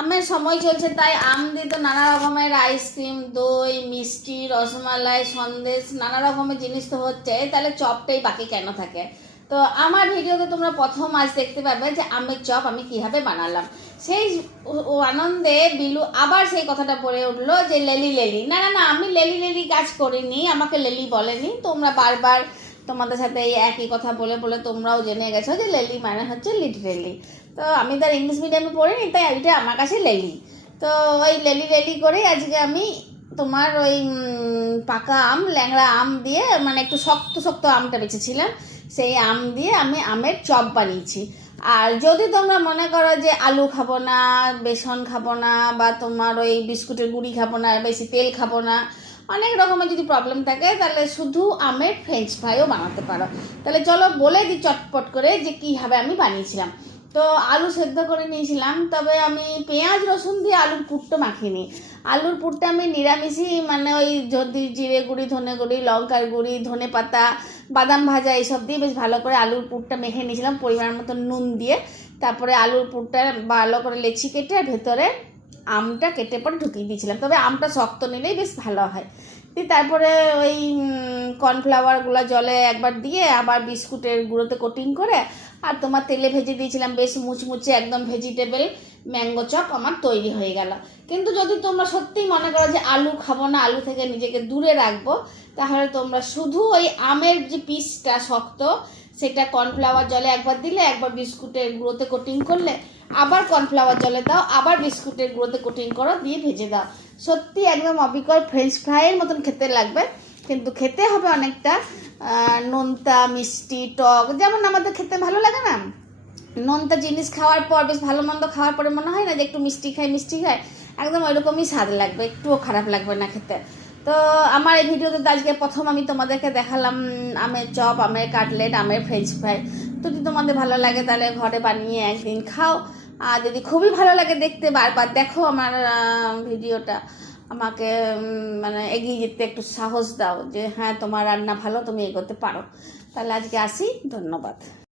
আমের সময় চলছে, তাই আম দিয়ে তো নানা রকমের আইসক্রিম, দই, মিষ্টি, রসমালাই, সন্দেশ, নানা রকমের জিনিস তো হচ্ছে, তাহলে চপটাই বাকি কেন থাকে? তো আমার ভিডিওতে তোমরা প্রথম আজ দেখতে পাবে যে আমের চপ আমি কিভাবে বানালাম। সেই আনন্দে বিলু আবার সেই কথাটা পড়ে উঠলো যে লেলি লেলি। না না না, আমি লেলি লেলি কাজ করিনি, আমাকে লেলি বলেনি। তোমরা বারবার তোমাদের সাথে এই একই কথা বলে বলে তোমরাও জেনে গেছো যে লেলি মানে হচ্ছে লিটারেলি। তো আমি তো আর ইংলিশ মিডিয়ামে পড়িনি, তাই এটা আমার কাছে লেলি। তো ওই লেলি লেলি করেই আজকে আমি তোমার ওই পাকা আম, ল্যাংড়া আম দিয়ে, মানে একটু শক্ত শক্ত আমটা বেঁচেছিলাম, সেই আম দিয়ে আমি আমের চপ বানিয়েছি। আর যদি তোমরা মনে করো যে আলু খাবো না, বেসন খাবো না, বা তোমার ওই বিস্কুটের গুঁড়ি খাবো না, বেশি তেল খাবো না, অনেক রকমের যদি প্রবলেম থাকে, তাহলে শুধু আমের ফ্রেঞ্চ ফ্রাইও বানাতে পারো। তাহলে চলো বলে দিই চটপট করে যে কীভাবে আমি বানিয়েছিলাম। তো আলু সেদ্ধ করে নিয়েছিলাম, তবে আমি পেঁয়াজ রসুন দিয়ে আলুর পুরটা মাখিনি। আলুর পুরটা আমি নিরামিষই, মানে ওই যদি জিরে গুঁড়ি, ধনে গুঁড়ি, লঙ্কার গুঁড়ি, ধনে পাতা, বাদাম ভাজা এইসব দিয়ে বেশ ভালো করে আলুর পুরটা মেখে নিয়েছিলাম পরিমাণ মতো নুন দিয়ে। তারপরে আলুর পুরটা ভালো করে লেচি কেটে ভেতরে আমটা কেটে পরে ঢুকিয়ে দিয়েছিলাম, তবে আমটা শক্ত নিলেই বেশ ভালো হয়। তারপরে ওই কর্নফ্লাওয়ারগুলো জলে একবার দিয়ে আবার বিস্কুটের গুঁড়োতে কোটিং করে আর তোমার তেলে ভেজে দিয়েছিলাম, বেশ মুচমুচে একদম ভেজিটেবল ম্যাঙ্গো চপ আমার তৈরি হয়ে গেল। কিন্তু যদি তোমরা সত্যিই মনে করো যে আলু খাবো না, আলু থেকে নিজেকে দূরে রাখবো, তাহলে তোমরা শুধু ওই আমের যে পিসটা শক্ত, সেটা কর্নফ্লাওয়ার জলে একবার দিলে, একবার বিস্কুটের গুঁড়োতে কোটিং করলে, আবার কর্নফ্লাওয়ার জলে দাও, আবার বিস্কুটের গুঁড়োতে কোটিং করো, দিয়ে ভেজে দাও। সত্যি একদম অবিকল ফ্রেঞ্চ ফ্রাইয়ের মতন খেতে লাগবে, কিন্তু খেতে হবে অনেকটা নোনতা, মিষ্টি, টক, যেমন আমাদের খেতে ভালো লাগে না, নোনতা জিনিস খাওয়ার পর, বেশ ভালো মন্দ খাওয়ার পরে মনে হয় না যে একটু মিষ্টি খাই মিষ্টি খাই, একদম ওইরকমই স্বাদ লাগবে, একটুও খারাপ লাগবে না খেতে। তো আমার এই ভিডিওতে আজকে প্রথম আমি তোমাদেরকে দেখালাম আমের চপ, আমের কাটলেট, আমের ফ্রেঞ্চ ফ্রাই। যদি তোমাদের ভালো লাগে তাহলে ঘরে বানিয়ে একদিন খাও, আর যদি খুবই ভালো লাগে দেখতে, বারবার দেখো আমার ভিডিওটা, আমাকে মানে এগিয়ে যেতে একটু সাহস দাও যে হ্যাঁ তোমার রান্না ভালো, তুমি এগোতে পারো। তাহলে আজকে আসি, ধন্যবাদ।